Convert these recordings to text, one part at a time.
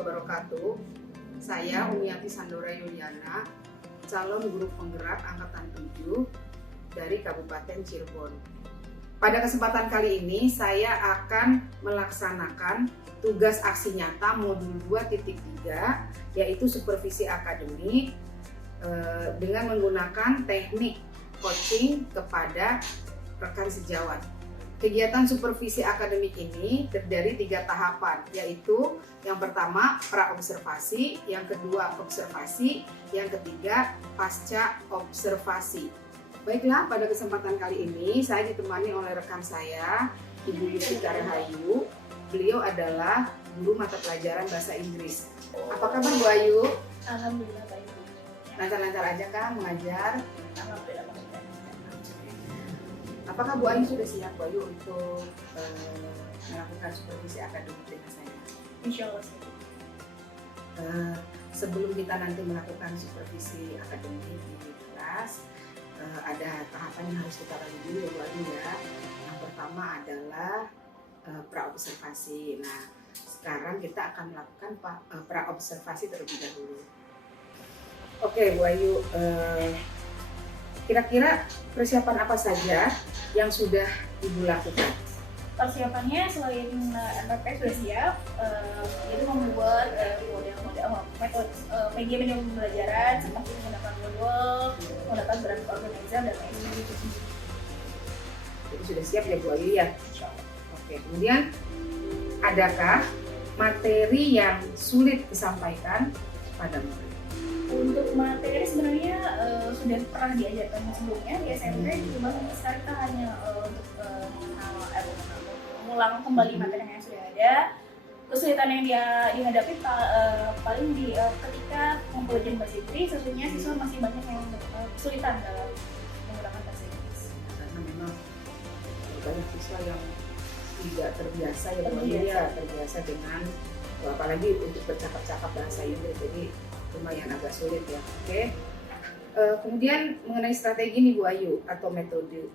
wabarakatuh. Saya Umiati Sandora Yuliana, calon guru penggerak angkatan 7 dari Kabupaten Cirebon. Pada kesempatan kali ini saya akan melaksanakan tugas aksi nyata modul 2.3 yaitu supervisi akademik dengan menggunakan teknik coaching kepada rekan sejawat. Kegiatan supervisi akademik ini terdiri 3 tahapan, yaitu yang pertama pra-observasi, yang kedua observasi, yang ketiga pasca observasi. Baiklah, pada kesempatan kali ini saya ditemani oleh rekan saya, Ibu Yusita Rahayu. Beliau adalah guru mata pelajaran bahasa Inggris. Apa kabar Bu Ayu? Alhamdulillah baik. Lancar-lancar aja kan mengajar? Alhamdulillah. Apakah Bu Ayu sudah siap Bu Ayu untuk melakukan supervisi akademik dengan saya? Insya Allah siap. Sebelum kita nanti melakukan supervisi akademik di kelas, ada tahapan yang harus kita lalui dulu ya Bu Ayu ya. Yang pertama adalah pra-observasi. Nah, sekarang kita akan melakukan pra-observasi terlebih dahulu. Oke Bu Ayu, kira-kira persiapan apa saja yang sudah Ibu lakukan? Persiapannya selain MPP sudah siap, itu membuat media pembelajaran seperti menggunakan Google, menggunakan grafik organizer dan lain-lain. Jadi sudah siap ya Bu Ayu ya? Oke, kemudian adakah materi yang sulit disampaikan pada murid? Untuk materi sebenarnya sudah pernah diajarkan sebelumnya di SMP, cuma sekarang kita hanya untuk mengulang kembali materi yang sudah ada. Kesulitan yang dihadapi paling ketika mempelajari bahasa Inggris, tentunya siswa masih banyak yang kesulitan dalam menggunakan bahasa Inggris. Karena memang banyak siswa yang tidak terbiasa ya, terbiasa dengan apalagi untuk bercakap-cakap bahasa Inggris, jadi lumayan agak sulit ya. Oke. Kemudian mengenai strategi nih Bu Ayu atau metode.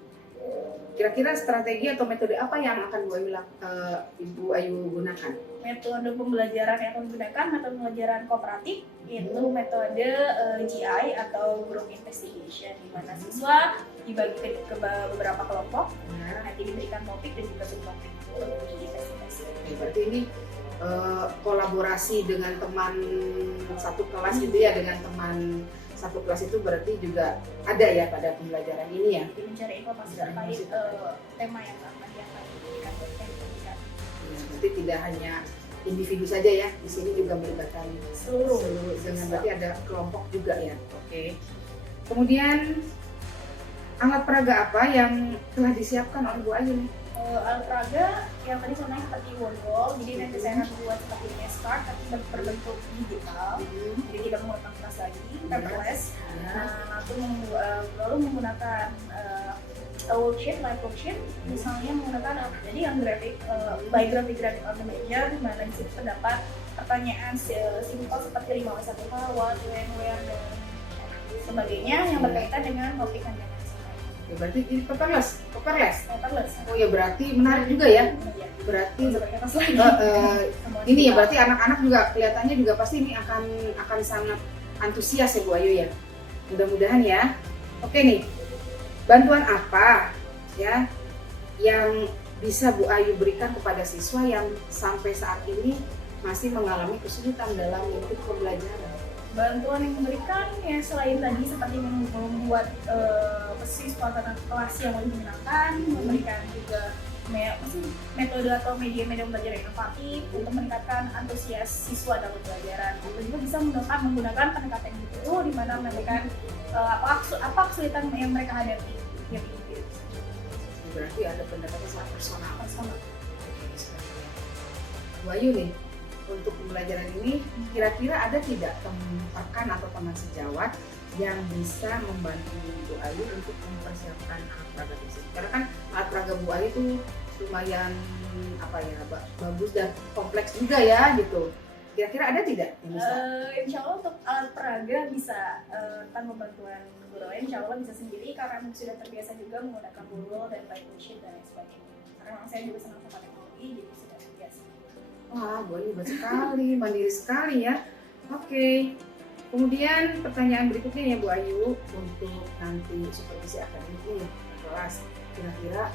Kira-kira strategi atau metode apa yang akan Ibu Ayu gunakan? Metode pembelajaran yang akan digunakan metode pembelajaran kooperatif, yaitu metode GI atau Group Investigation, di mana siswa dibagi ke beberapa kelompok, nanti diberikan topik dan juga subtopik untuk investigasi. Berarti ini kolaborasi dengan teman satu kelas itu ya, dengan teman satu kelas itu berarti juga ada ya pada pembelajaran ini ya? Jadi mencari informasi terkait tema yang akan diberikan. Berarti tidak hanya individu saja ya, di sini juga melibatkan seluruh dengan berarti ada kelompok juga ya. Oke. Kemudian alat peraga apa yang telah disiapkan oleh Bu Ayu nih? Alat peraga yang tadi contohnya seperti wall, jadi nanti saya akan buat seperti Nestart tapi berbentuk digital, jadi tidak menggunakan kertas lagi, paperless. Lalu menggunakan worksheet, live worksheet, misalnya menggunakan jadi yang grafik by grafik organizer, di mana di situ terdapat pertanyaan simpel seperti 5W1H, what, when, where, dan sebagainya yang berkaitan dengan topik yang Ya, berarti ini paperless. paperless. Oh ya, berarti menarik juga ya. Berarti ini ya berarti anak-anak juga kelihatannya juga pasti ini akan sangat antusias ya Bu Ayu ya. Mudah-mudahan ya. Oke nih, bantuan apa ya yang bisa Bu Ayu berikan kepada siswa yang sampai saat ini masih mengalami kesulitan dalam mengikuti pembelajaran? Bantuan yang diberikan ya selain tadi seperti membuat siswa tata kelas yang lebih menyenangkan, memberikan juga metode atau media pembelajaran inovatif untuk meningkatkan antusias siswa dalam pembelajaran. Kita juga bisa menggunakan pendekatan itu di mana memberikan apa kesulitan yang mereka hadapi. Berarti ada pendekatan sangat personal. Bu Ayu nih, untuk pembelajaran ini kira-kira ada tidak rekan atau teman sejawat yang bisa membantu Bu Ayu untuk mempersiapkan alat peraga tersebut? Karena kan alat peraga Bu Ayu itu lumayan bagus dan kompleks juga ya gitu. Kira-kira ada tidak yang bisa? Insya Allah untuk alat peraga bisa tanpa bantuan guru, insya Allah bisa sendiri karena sudah terbiasa juga menggunakan Google dan Whiteboard dan lain sebagainya. Karena memang saya juga senang sama teknologi, jadi sudah terbiasa. Wah, Bu Ayu hebat sekali, mandiri sekali ya. Oke. Kemudian pertanyaan berikutnya ya Bu Ayu, untuk nanti supervisi akademik nih kelas, kira-kira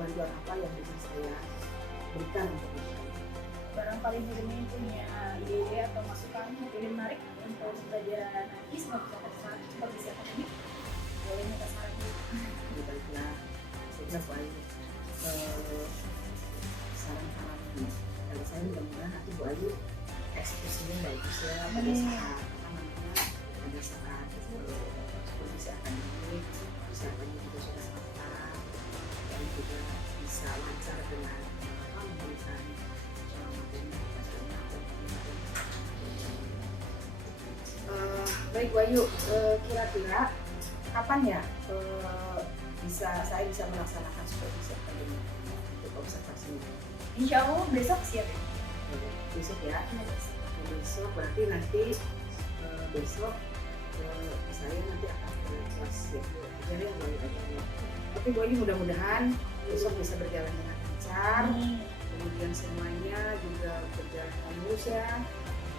bantuan apa yang bisa saya berikan untuk Bu Ayu? Barangkali Bu Demi punya ide atau masukan yang menarik untuk pembelajaran nanti supervisi akademik, boleh minta saran dulu. Baiklah, sehingga Bu Ayu saran-saran dari saya, mudah-mudahan nanti Bu Ayu eksekusinya bagus ya pada saat pada saat supervisi akademik, persiapannya juga sudah matang dan juga bisa lancar dengan memberikan baik Bu Ayu, kira-kira kapan ya saya bisa melaksanakan supervisi akademik untuk observasi? Insya Allah besok siap. Besok ya. Besok berarti nanti besok saya nanti akan ke kelas ya. Jadi yang baru aja. Oke Bu Ayu, mudah-mudahan besok bisa berjalan dengan lancar. Kemudian semuanya juga berjalan mulus ya.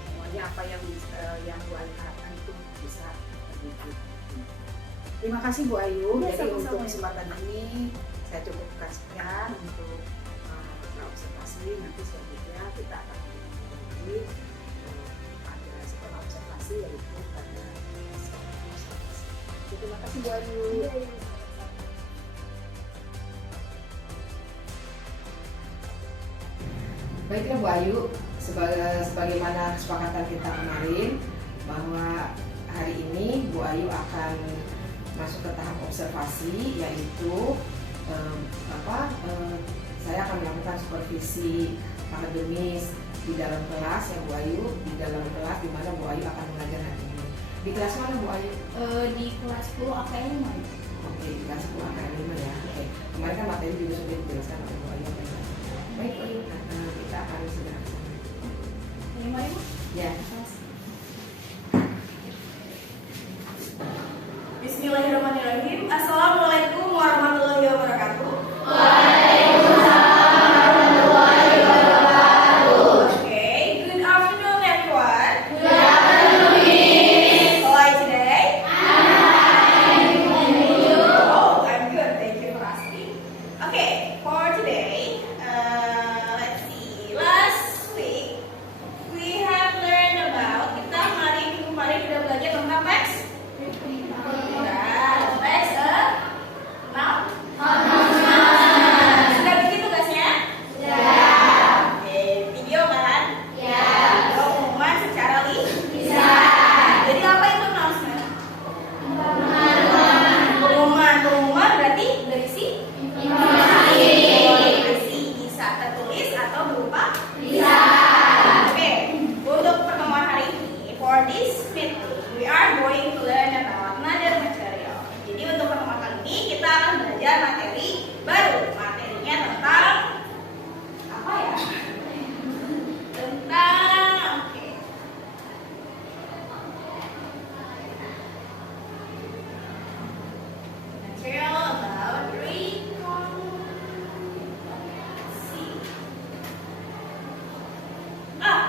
Semuanya apa yang Bu Ayu harapkan itu bisa terwujud. Terima kasih Bu Ayu. Ya, jadi sama-sama. untuk kesempatan ini saya cukupkan sekian untuk observasi. Nanti selanjutnya kita akan lagi ada setelah observasi, yaitu pada observasi. Terima kasih Bu Ayu. Baiklah Bu Ayu, sebagaimana kesepakatan kita kemarin bahwa hari ini Bu Ayu akan masuk ke tahap observasi, yaitu saya akan melakukan supervisi akademis di dalam kelas ya Bu Ayu, di dalam kelas di mana Bu Ayu akan mengajar hari ini. Di kelas mana Bu Ayu? Di kelas 10 AKM. Oke, di kelas 10 AKM ya. Oke. Kemarin kan materi juga sudah dijelaskan oleh Bu Ayu. Baik Bu Ayu, kita akan segera. Ini mari Bu. Ya. Bismillahirrahmanirrahim. Assalamualaikum warahmatullahi wabarakatuh.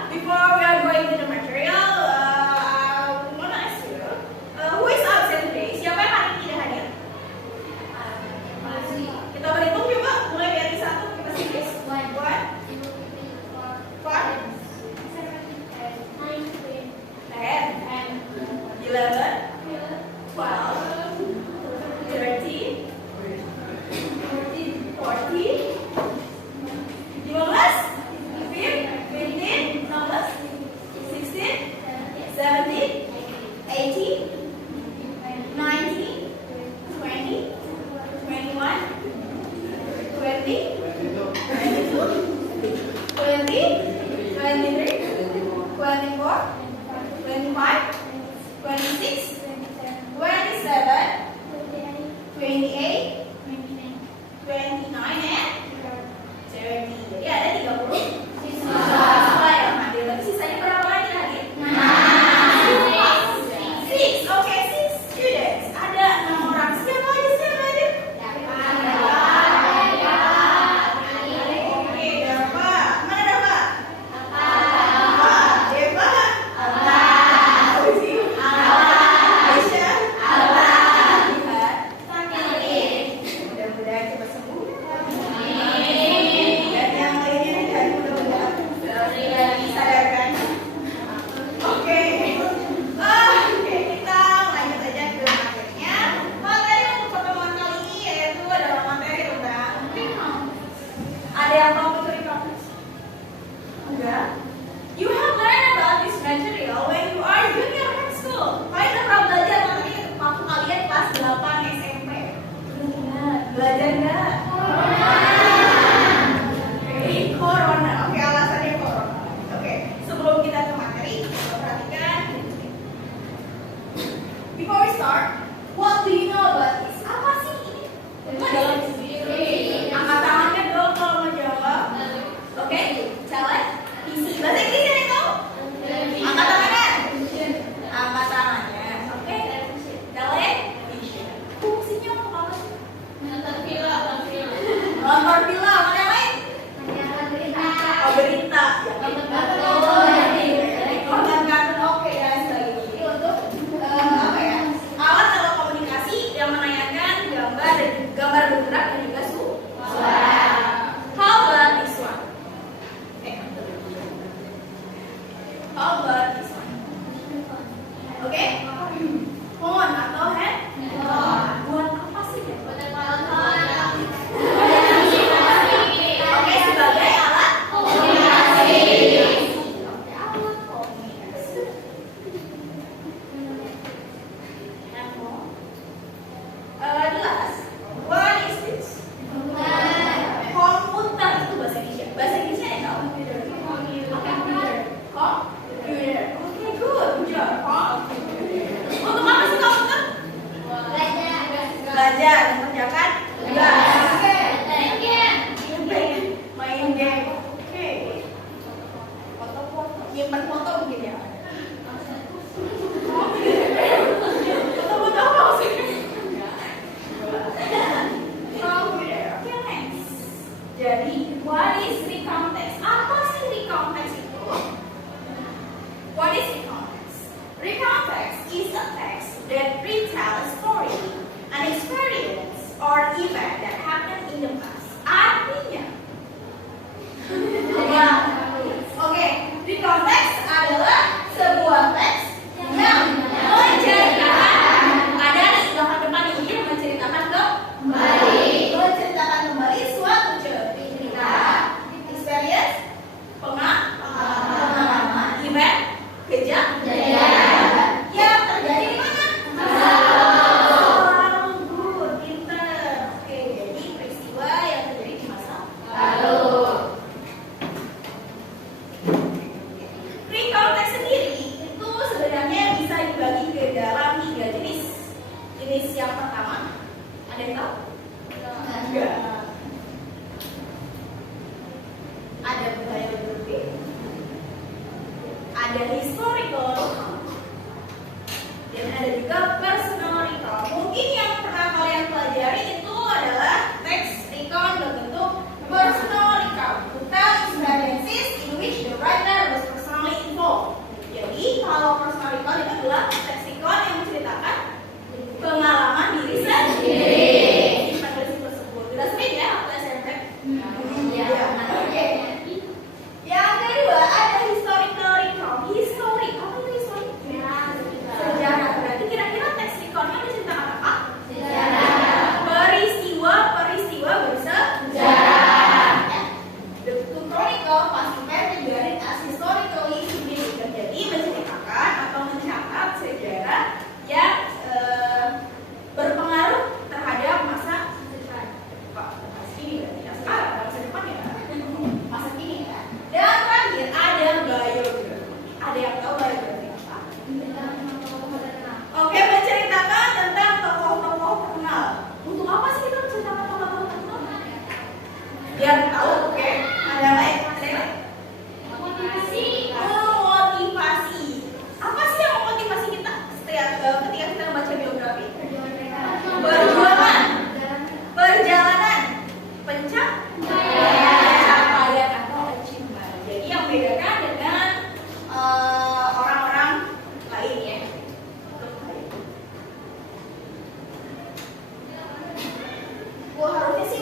Before we are going to the material, I want to ask you, who is absent today? Siapa yang hari ini tidak hadir? Kita berhitung coba, mulai dari 1 kita tulis. 1, 4, 10, 11, 12, 13, 14, 15, 17, 18, 19, 20, 21, 20, 22, 23, 24, 25, 26, 27, 28, 29, and 30. Jadi ada 30 siswa yang hadir. Berarti sisanya berapa lagi hadir? 6. Oke, 6 students. Ada 6 orang. Siapa aja sih yang hadir? Oke, Dava. Mana Dava? mudah-mudahan cepat sembuh. Dan yang lainnya juga mudah-mudahan disadarkan. Oke, kita lanjut aja ke materinya. Materi untuk pertemuan kali ini yaitu adalah materi tentang recount. Ada yang mau ikut recount? Enggak. You have learned about this material when you are junior high school. Kalian udah pernah belajar materi waktu kalian kelas 8 SMP. Belajar nggak? Corona. Oke, alasannya corona. Oke, sebelum kita ke materi, kita perhatikan. Before we start, what do you know about this? Apa sih ini? Angkat tangannya dong kalau mau jawab. Oke, calon. Isi bahasa Inggrisnya itu. Angkat tangannya. Angkat tangannya. Oke. Calon. Fungsinya apa sih? Nonton film. Nonton film. Mana yang lain? Oh, berita. Nonton kartun. Oke, dan sebagainya. Ini untuk apa ya? Alat telekomunikasi yang menayangkan gambar bergerak dan juga suara. How about this one? How about this one? Oke? Phone atau handphone. Buat apa sih? Oke, sebagai alat komunikasi. Alat komunikasi. Handphone. Jelas. What is this? Komputer itu bahasa Indonesia. Bahasa Inggrisnya ya kalau komputer. Komputer. Oke, good. Good job. Komputer. Untuk apa sih komputer? Belajar, mengerjakan tugas. Main game. Oke. Foto-foto. Nyimpan foto mungkin ya. Foto-foto apa maksudnya? Komputer. Oke, next. Jadi, what is recount text? Apa sih recount text itu? What is recount text? Recount text is a text that retells a story, an experience, or event that happened in the past. Artinya, oke, recount text adalah sebuah teks yang menceritakan. Ada di belakang depan ini menceritakan kembali suatu cerita, experience, pengalaman, event, kejadian yang terjadi di mana? Good, pinter. Oke, jadi peristiwa yang terjadi di masa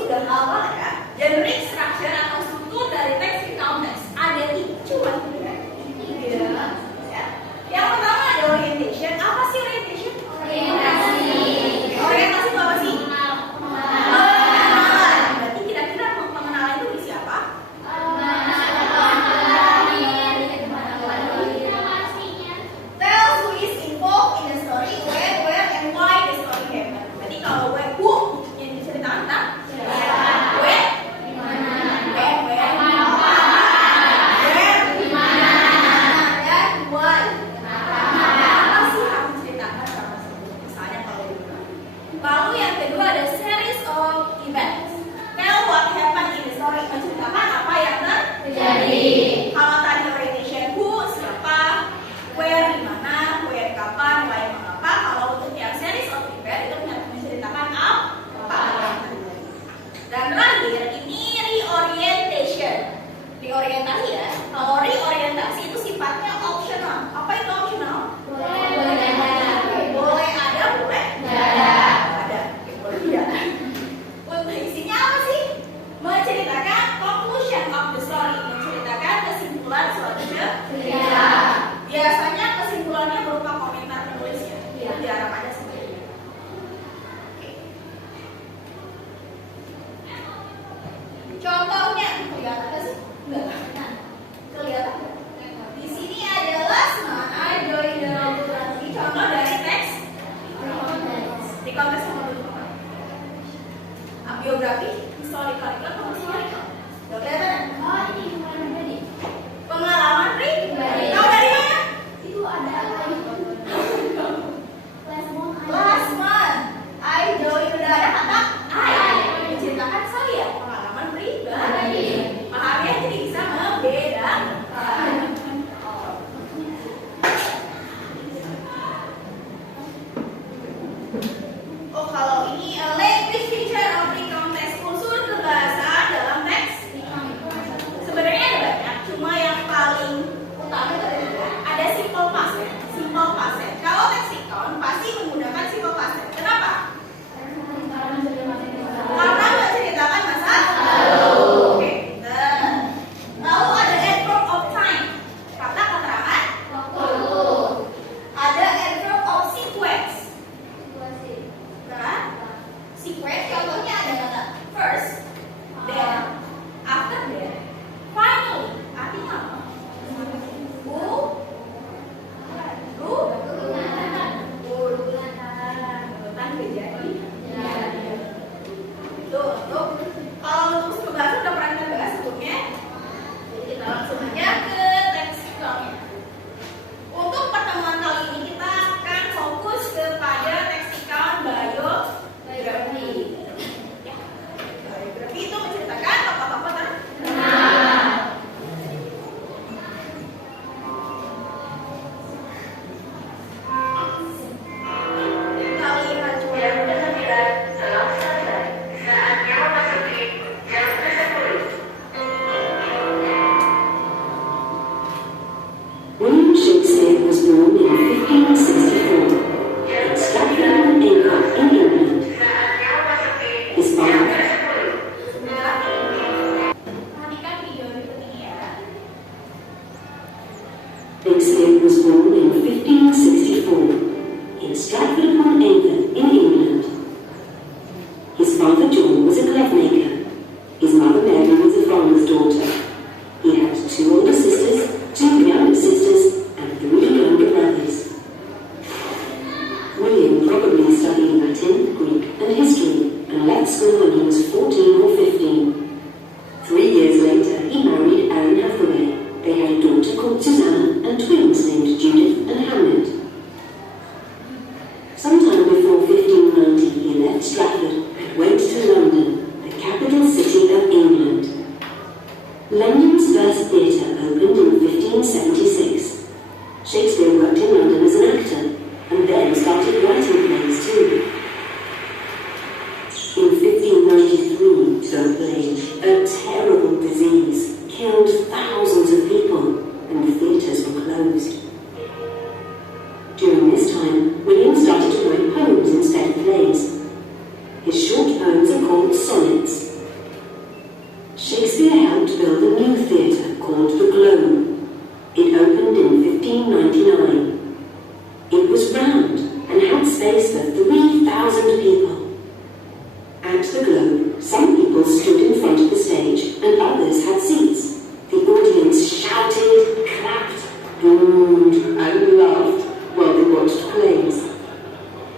udah hafal ya. Generic structure atau struktur dari teks recount text ada tiga. Ya. Yang pertama ada orientation. Apa sih orientation? Orientasi. Orientasi itu apa sih? Pengenalan. Berarti kira-kira pengenalan itu berisi apa? Tells who is involved in the story, where, and why the story happened. Berarti kalau who yang diceritakan tentang where, dan why. Apa sih yang menceritakan sama sebelum? Misalnya kalau itu. Lalu yang kedua ada series of events. Tell what happened in the story. Menceritakan apa yang terjadi. Kalau tadi orientation, who, siapa, where, di mana, where, kapan, why, mengapa. Kalau untuk yang series of event itu menceritakan apa yang terjadi. Dan terakhir ini reorientation. Reorientasi ya. Kalau reorientasi itu sifatnya optional. Apa itu optional? Boleh ada, boleh ada. Boleh tidak. Untuk isinya apa sih? Menceritakan conclusion of the story. Menceritakan kesimpulan suatu cerita. Biasanya kesimpulannya berupa komentar penulisnya. Diharap ada seperti itu. Contohnya kelihatan nggak sih? Enggak. Kelihatan nggak? Di sini ada last month I joined the library. Contoh dari teks di konteks nomor 2. Biografi, historical, udah kelihatan? Pengalaman pribadi. Tahu dari mana? Itu ada Last month I joined, udah ada kata I. Menceritakan saya pengalaman pribadi. Paham ya? Jadi bisa membedakan. Oh, kalau ini a language feature of the context, unsur kebahasaan dalam teks. Sebenarnya ada banyak, cuma yang paling utama itu ada tiga. Ada simple past ya, simple past tense. Kalau teks recount pasti menggunakan simple past tense. Kenapa? Karena menceritakan masa lalu. Oke. Lalu ada adverb of time, kata keterangan waktu. Ada adverb of sequence. Nah, sequence contohnya ada kata first, then, after that, finally. Artinya apa? Urutan kejadian. Tuh, kalau untuk pembahasan udah pernah kita bahas sebelumnya. Jadi kita langsung aja ke teks recount-nya. Untuk pertemuan kali ini kita akan fokus kepada teks recount biografi. Ya. Biografi itu menceritakan tokoh-tokoh terkenal. Kita lihat juga saatnya memasuki performers had seats. The audience shouted, clapped, booed, and laughed while they watched plays.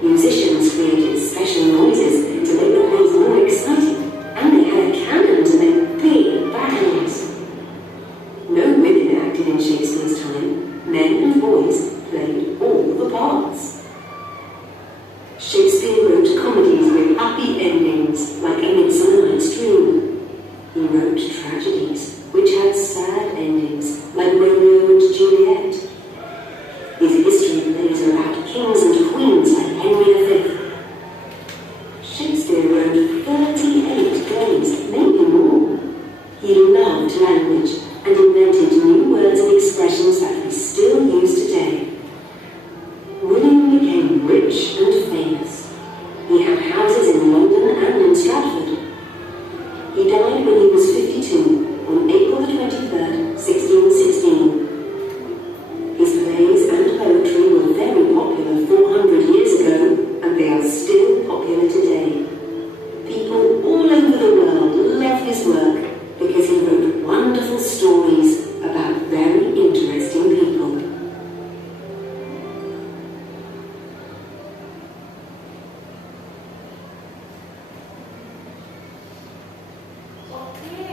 Musicians created special noises to make the plays more exciting, and they had a cannon to make big bangs. No women acted in Shakespeare's time. Men and boys played all the parts. Shakespeare wrote comedies with happy endings, like A Midsummer Night's Dream. He wrote tragedies, which had sad endings, like Romeo and Juliet. His history plays are about kings and queens like Henry V. Shakespeare wrote 38 plays, maybe more. He loved language and invented new words and expressions that we still use today. William became rich and famous. He had houses in London and in Stratford. He died when he was 52 on April the 23rd, 1616. His plays and poetry were very popular 400 years ago, and they are still popular today. People all over the world love his work because he wrote wonderful stories about very interesting people. Oke,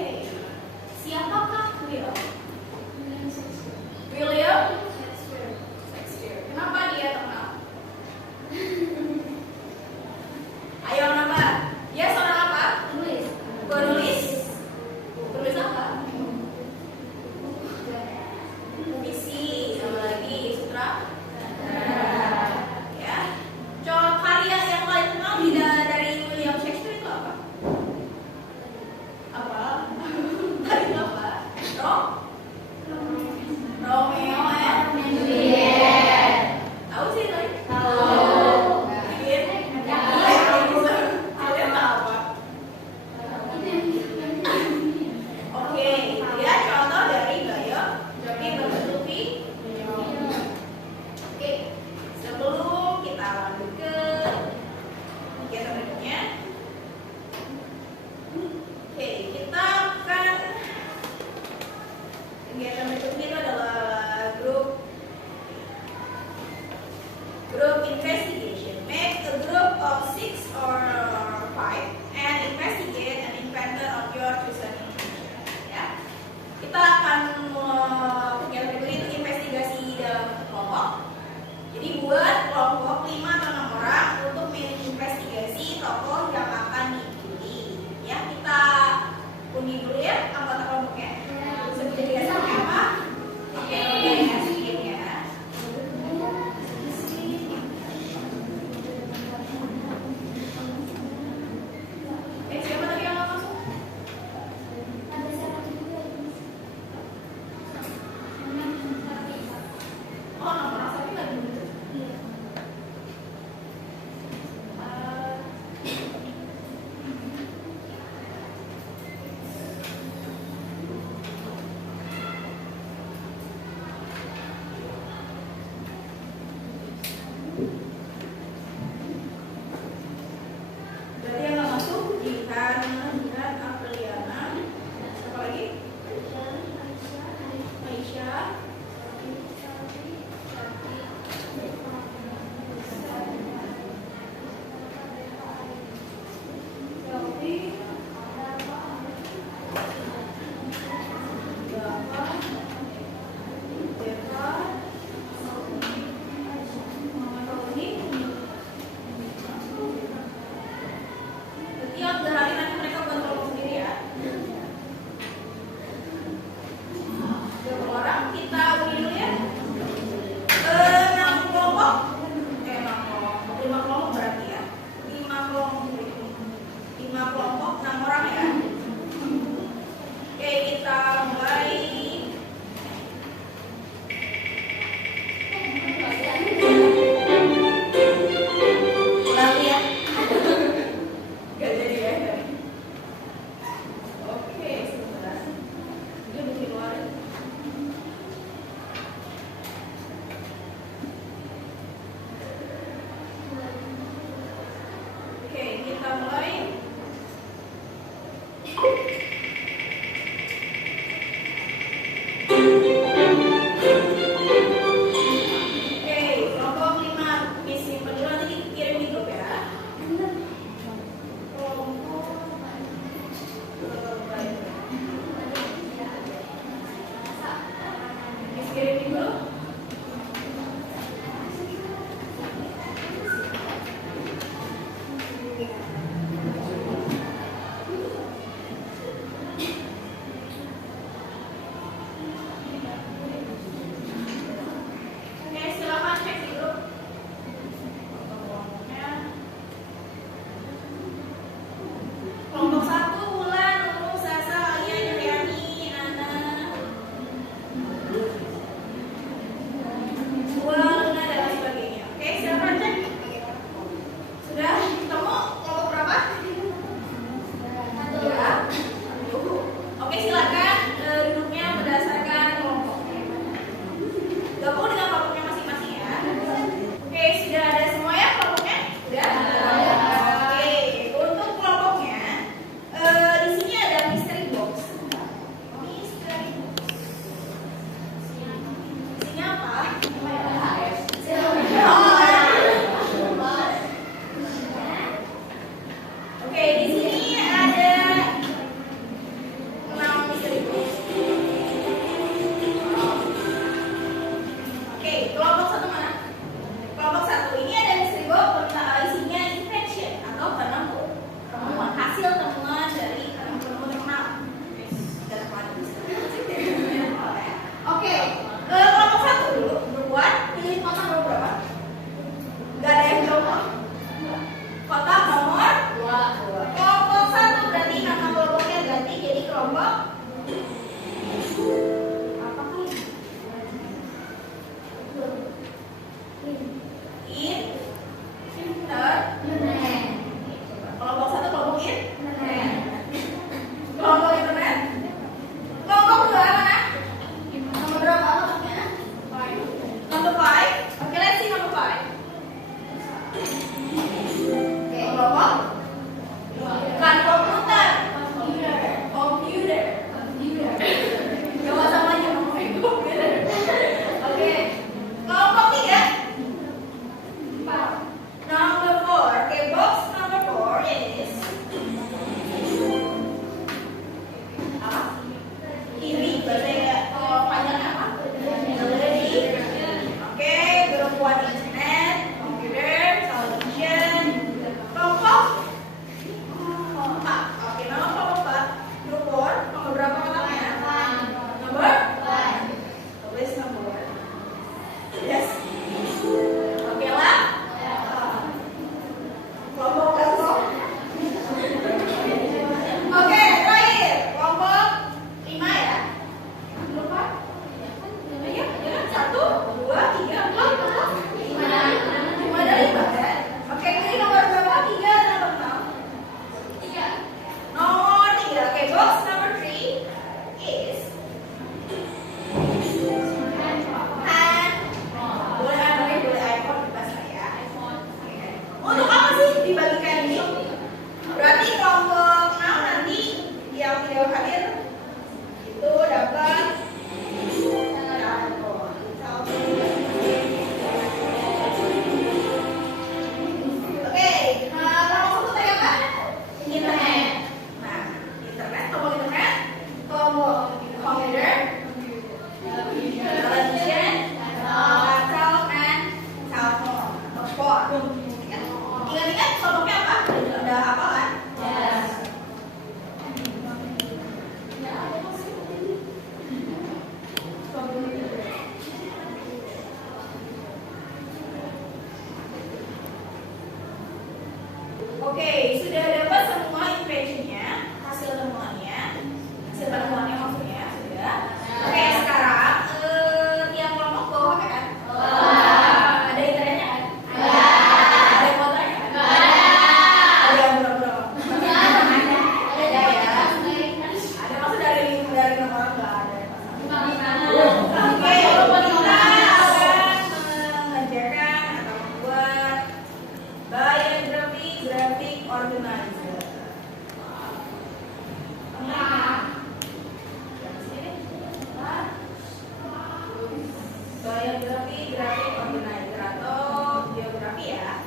grafik organizer atau biografi ya.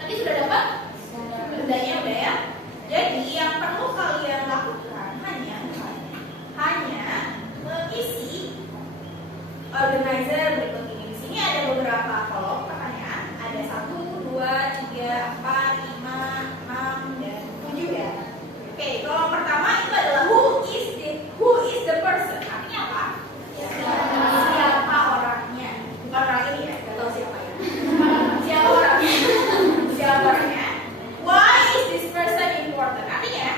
Tadi sudah dapat? Udahnya udah ya. Jadi yang perlu kalian lakukan hanya mengisi organizer berikut ini. Di sini ada beberapa kolom pertanyaan. Ada 1, 2, 3, 4, 5, 6, dan 7 ya. Oke, kolom pertama itu adalah who is the person. Artinya apa? Siapa orangnya? Bukan orang ini ya, nggak tahu siapa ya. Siapa orangnya? Siapa orangnya? Why is this person important? Artinya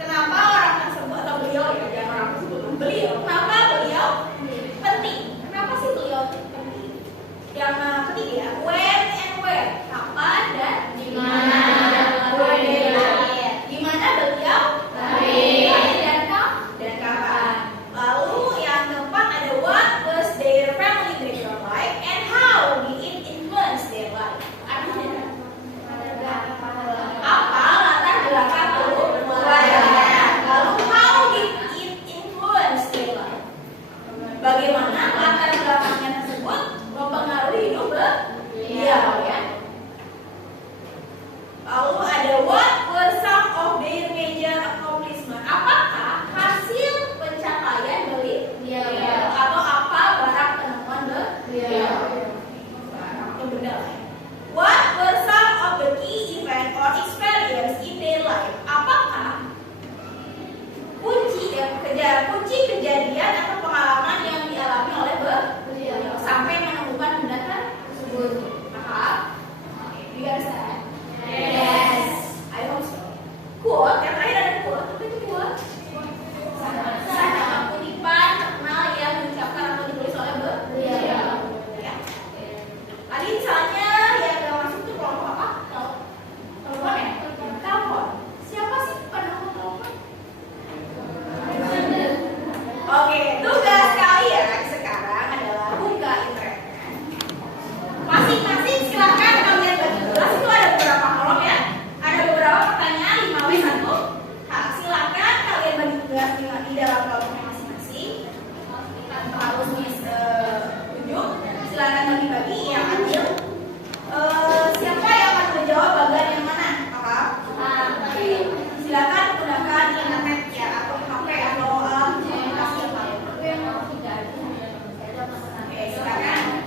kenapa orang tersebut atau beliau ya, jangan orang tersebut, beliau. Kenapa beliau penting? Kenapa sih beliau penting? Yang ketiga, when and where. Kapan dan di mana? Di mana beliau lahir dan kapan. Lalu yang keempat ada what was their family background like and how did it influence their life. Artinya apa latar belakang keluarganya. Lalu how did it influence their life. Bagaimana latar belakangnya tersebut mempengaruhi hidup beliau ya. Lalu ada what were some of their major accomplishment. Apakah hasil pencapaian beliau atau apa barang penemuan beliau. Barang atau benda lah ya. What were some of the key event or experience in their life. Apakah kunci kejadian atau pengalaman yang dialami oleh beliau sampai menemukan benda tersebut. Maka you understand? Yes, I hope so. Quote, yang terakhir ada quote. Apa itu quote? Sana kutipan terkenal yang diucapkan atau ditulis oleh beliau. Ya. Tadi misalnya yang gak masuk itu kelompok apa? Telepon ya? Telepon. Siapa sih penemu telepon? Oke, tugas kalian sekarang adalah buka internet. Masing-masing silakan kalian bagi tugas. Itu ada beberapa kolom ya. Ada beberapa pertanyaan 5W1. Nah, silakan kalian bagi tugas di dalam kolomnya masing-masing. Tanpa harus tunjuk. Silakan bagi-bagi yang adil. Siapa yang akan menjawab bagian yang mana? Oke. Silakan gunakan internet ya atau HP atau komunikasi yang lain. Oke, silakan.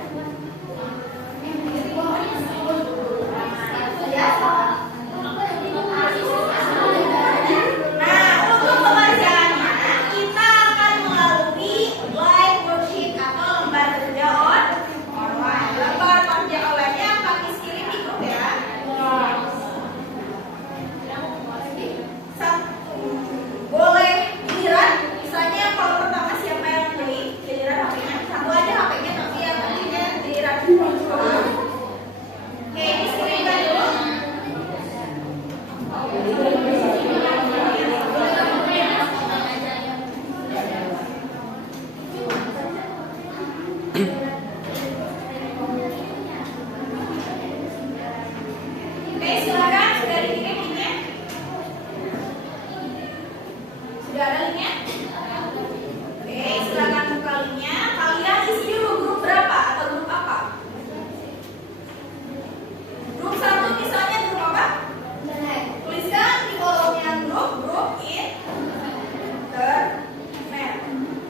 Nah, untuk pengerjaannya kita akan melalui live worksheet atau lembar kerja online. Lembar kerja online-nya kami kirim di grup ya. Boleh giliran, misalnya kalau pertama siapa yang beli giliran HP-nya, satu aja HP-nya tapi yang lainnya giliran. Oke, ini kirimkan dulu. Oke, silakan sudah dikirim linknya. Sudah ada linknya? Oke, silakan buka linknya. Kalian isi dulu grup berapa atau grup apa? Grup 1 misalnya grup apa? Tuliskan di kolomnya grup internet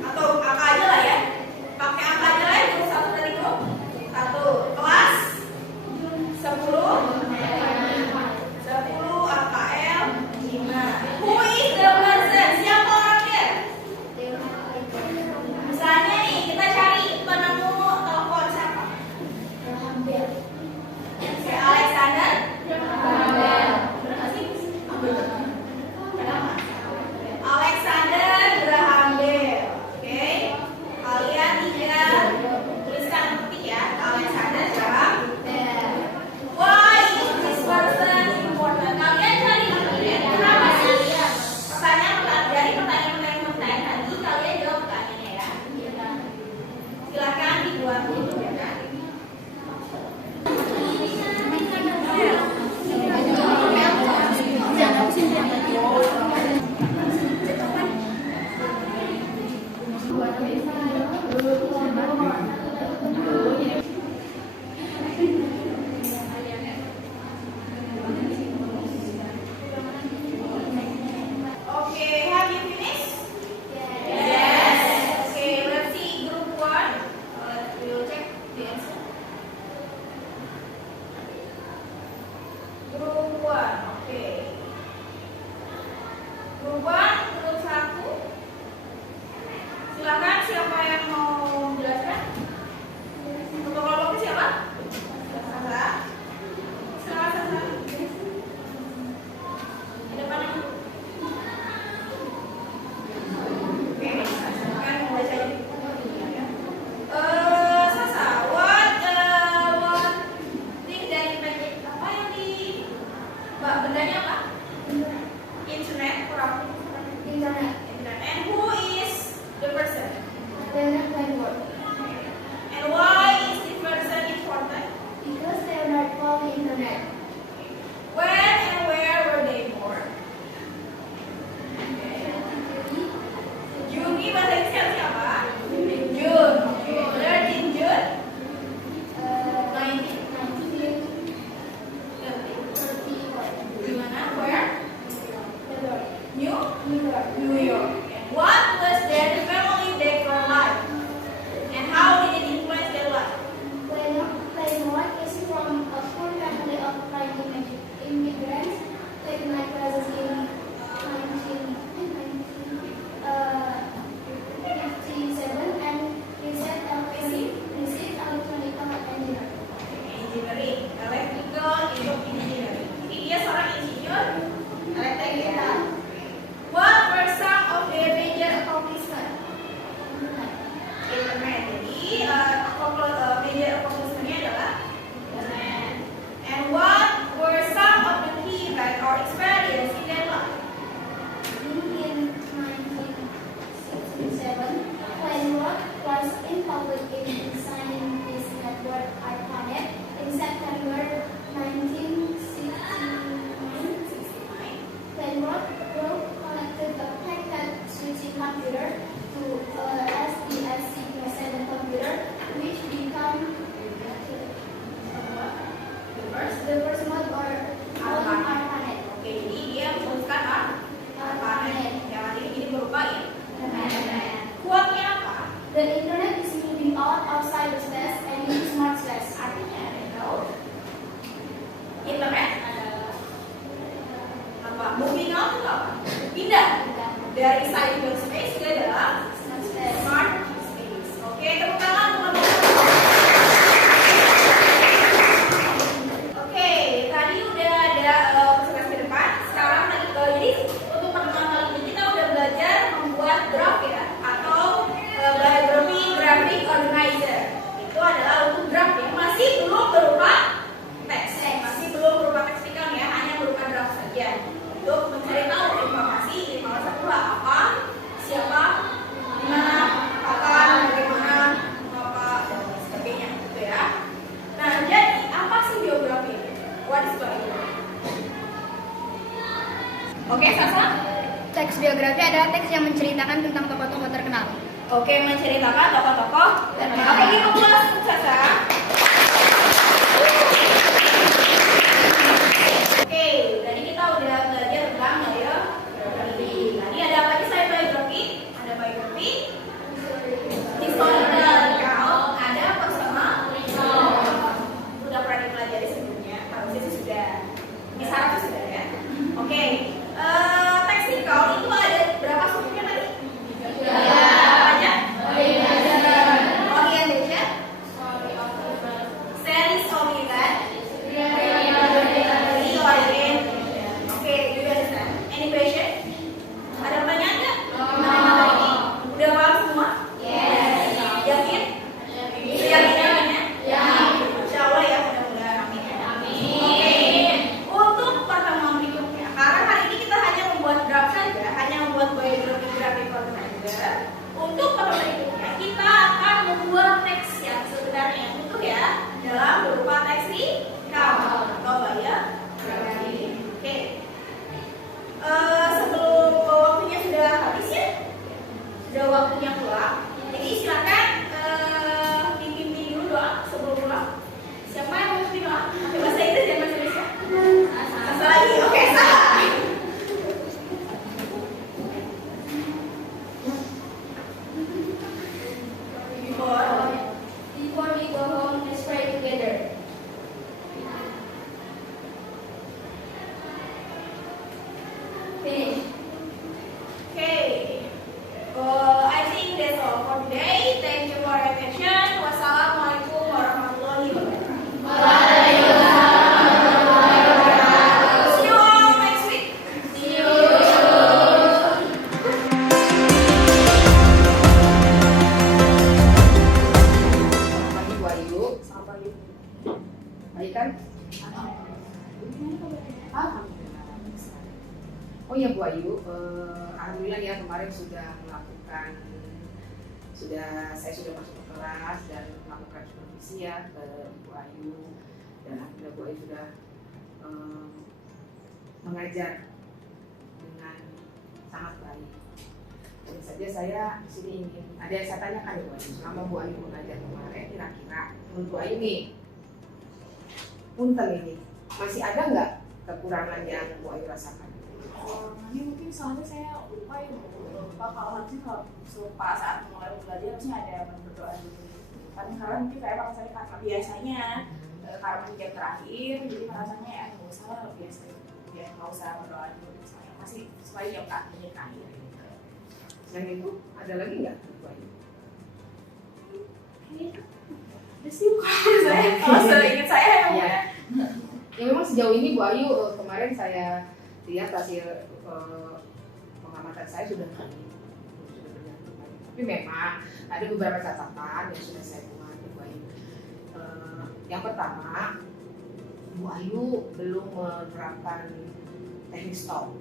atau angka aja lah ya. Pakai angka aja lah ya, grup 1 dari grup 1 kelas 10 AKL 5. Who is the person? Siapa orangnya? Internet, kurang. Internet. Internet. And who is the person? Internet network. And why is the person important? Because they are not called internet. When and where were they born? Juni bahasa Indonesia siapa? June. Okay. 13 June. 1930. Di mana? Where? New New York. And what was their family background like? And how did it influence their life? Playmore is from a poor family of flying immigrants taking my classes in 1957 and received electronical engineering. Engineering, electrical engineering. Jadi dia seorang insinyur elektrik ya. What were some of their major accomplishments? Internet. Jadi major accomplishment-nya adalah internet. And what were some of the key events or experience in their life? In 1967, Playmore was involved in designing this network ARPANET. In September 1969, Playmore Group connected a packet switching computer to SPSC-7 computer, which became the first mode or ARPANET. Oke, jadi dia merumuskan ARPANET. Yang artinya ini berupa ya. Kuatnya apa? The internet is moving out of cyberspace and into smart space. Artinya ada tahu? Internet apa? Moving out itu apa? Pindah dari cyberspace ke dalam smart space. Oke, tepuk tangan teman-teman. Oke, tadi udah ada presentasi ke depan. Sekarang jadi untuk pertemuan kali ini kita udah belajar membuat graf ya, atau biography graphic organizer. Itu adalah untuk graf yang masih belum berupa teks, masih belum berupa teknikal ya, hanya berupa graf saja. Untuk mencari tahu informasi apa, siapa, di mana, kapan, bagaimana, mengapa, dan lain sebagainya, gitu ya. Nah, jadi apa sih biografi? What is biography? Oke, Sasa? Teks biografi adalah teks yang menceritakan tentang tokoh-tokoh terkenal. Oke, menceritakan tokoh-tokoh terkenal. Oke, kita mulai untuk Sasa. Oke, tadi kita udah belajar tentang biografi. Tadi ada apa aja saya biografi? Ada biografi, historical, ada personal. Udah pernah dipelajari sebelumnya, harusnya sih sudah. Ini syaratnya sudah ya. Oke, teknikal itu ada berapa subjeknya tadi? Apa aja? Orientation, series of event, reorientation. Bu Ayu, alhamdulillah ya kemarin sudah melakukan, saya sudah masuk ke kelas dan melakukan supervisi ya ke Bu Ayu, dan alhamdulillah Bu Ayu sudah mengajar dengan sangat baik. Tentu saja saya di sini ingin ada yang saya tanyakan Bu Ayu, selama Bu Ayu mengajar kemarin, kira-kira menurut Bu Ayu nih, punten ini masih ada nggak kekurangan yang Bu Ayu rasakan? Ini mungkin soalnya saya lupa ya, lupa kalau harusnya kalau lupa saat mulai belajar harusnya ada berdoa dulu. Karena mungkin saya karena biasanya karena jam terakhir, jadi rasanya nggak usah biasa, ya nggak usah berdoa dulu misalnya, masih sesuai jam terakhir. Yang itu ada lagi nggak Bu Ayu? Ada sih kalau seingat saya Ya. Ya memang sejauh ini Bu Ayu kemarin saya lihat hasil pengamatan saya sudah berjalan baik. Tapi memang ada beberapa catatan yang sudah saya buat Bu Ayu. Yang pertama, Bu Ayu belum menerapkan teknik stop.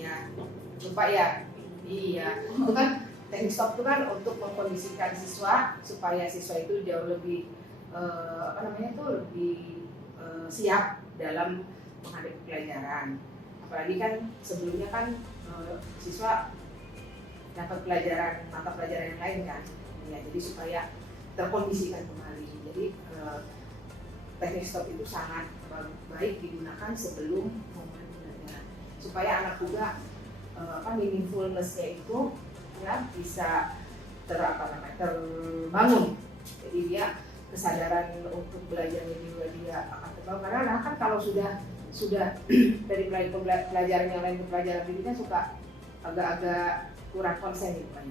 Ya, lupa ya. Iya, itu kan teknik stop itu kan untuk mengkondisikan siswa supaya siswa itu jauh lebih lebih siap dalam menghadapi pelajaran. Apalagi kan sebelumnya kan siswa dapat mata pelajaran yang lain kan, ya, jadi supaya terkondisikan kembali. Jadi teknik stop itu sangat baik digunakan sebelum momen pelajaran, supaya anak juga meaningfulness-nya itu ya bisa terbangun. Jadi dia kesadaran untuk belajarnya juga dia akan terbangun, karena anak kan kalau sudah dari pelajaran yang lain ke pelajaran berikutnya suka agak-agak kurang konsen gitu kan.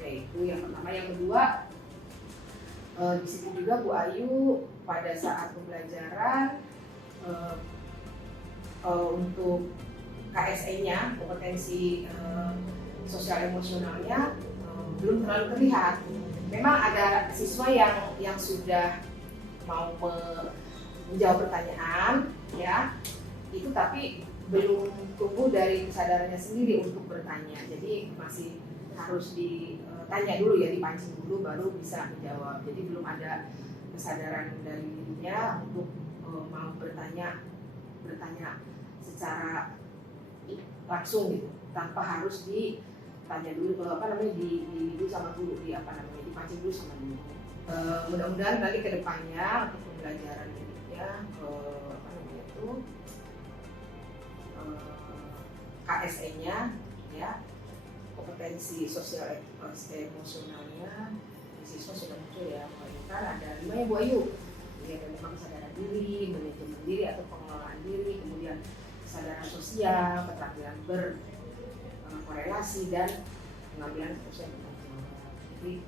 Itu yang pertama. Yang kedua, di situ juga Bu Ayu pada saat pembelajaran untuk KSE-nya, kompetensi sosial emosionalnya belum terlalu terlihat. Memang ada siswa yang sudah mau menjawab pertanyaan, ya, itu tapi belum tumbuh dari kesadarannya sendiri untuk bertanya. Jadi masih harus ditanya dulu ya, dipancing dulu baru bisa menjawab. Jadi belum ada kesadaran dari dirinya untuk mau bertanya secara langsung gitu, tanpa harus ditanya dulu di sama guru, dipancing dulu sama guru. Mudah-mudahan nanti ke depannya untuk pembelajaran berikutnya KSE-nya ya, kompetensi sosial emosionalnya siswa sudah muncul ya. Kan ada 5 ya Bu Ayu. Jadi ada 5 kesadaran diri, manajemen diri atau pengelolaan diri, kemudian kesadaran sosial, keterampilan berkorelasi, dan pengambilan keputusan yang bertanggung jawab. Jadi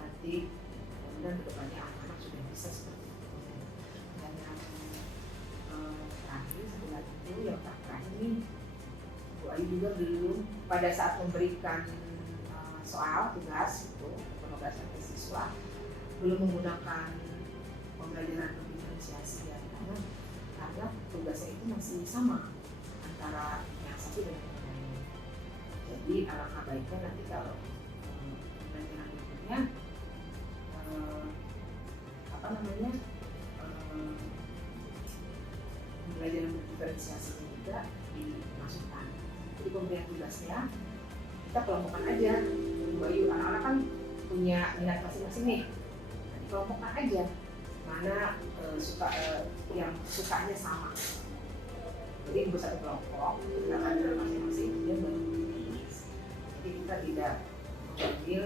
nanti kemudian kedepannya anak-anak sudah bisa seperti itu. Dan yang terakhir, satu lagi itu yang terakhir nih, Bu Ayu juga belum pada saat memberikan soal tugas itu penugasan ke siswa belum menggunakan pembelajaran diferensiasi ya, karena tugasnya itu masih sama antara yang satu dengan yang lain. Jadi alangkah baiknya nanti kalau pembelajaran berikutnya pembelajaran berdiferensiasi juga dimasukkan. Jadi pemberian tugasnya kita kelompokkan aja. Bu Ayu, anak-anak kan punya minat masing-masing nih. Kelompokkan aja mana yang sukanya sama. Jadi buat satu kelompok kita ada masing-masing dia baru tulis. Jadi kita tidak mengambil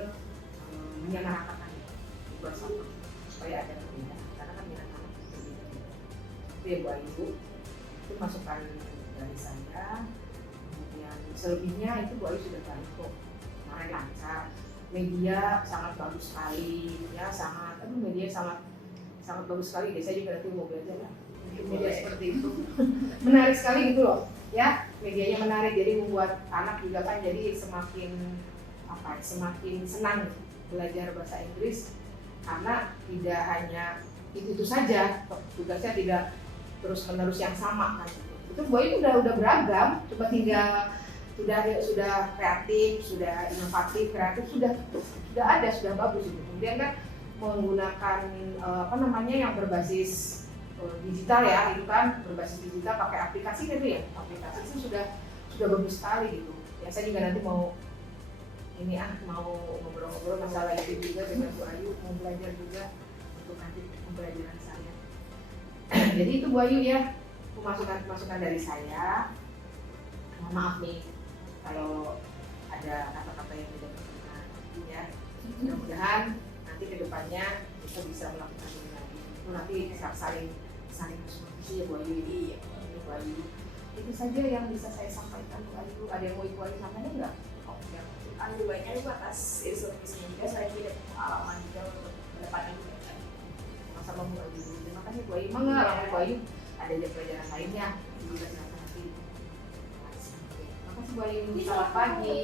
menyamaratakan buat sama supaya ada perbedaan, karena kan minat anak berbeda. Itu ya Bu Ayu, itu masukan dari saya. Kemudian selebihnya itu Bu Ayu sudah baik kok, kemarin lancar. Media sangat bagus sekali ya, media sangat bagus sekali deh. Saya juga nanti mau belajar ya media seperti itu. Menarik sekali gitu loh ya, medianya menarik, jadi membuat anak juga kan jadi semakin senang belajar bahasa Inggris, karena tidak hanya itu saja, tugasnya tidak terus menerus yang sama kan. Itu Bu Ayu udah beragam, coba tinggal sudah kreatif, sudah inovatif, sudah ada, sudah bagus itu. Kemudian kan menggunakan yang berbasis digital ya, itu kan berbasis digital pakai aplikasi gitu ya. Aplikasi itu sudah bagus sekali gitu. Ya saya juga nanti mau ngobrol-ngobrol masalah itu juga dengan Bu Ayu, mau belajar juga untuk nanti pembelajaran saya. Jadi itu Bu Ayu ya, masukan dari saya. Maaf nih kalau ada kata-kata yang tidak berkenan ya. Mudah-mudahan nanti kedepannya kita bisa melakukan ini lagi. Itu nanti saling diskusi ya Bu Ayu. Iya, Bu Ayu. Itu saja yang bisa saya sampaikan Bu Ayu. Ada yang mau Ibu Ayu sampaikan enggak? Oke, terima banyak Ibu atas instruksinya juga. Saya juga pengalaman juga untuk kedepannya juga. Sama Bu Ayu. Terima kasih Bu Ayu. Mangga Bu Ayu ada pelajaran lainnya. Juga silakan nanti. Terima kasih Bu Ayu. Selamat pagi.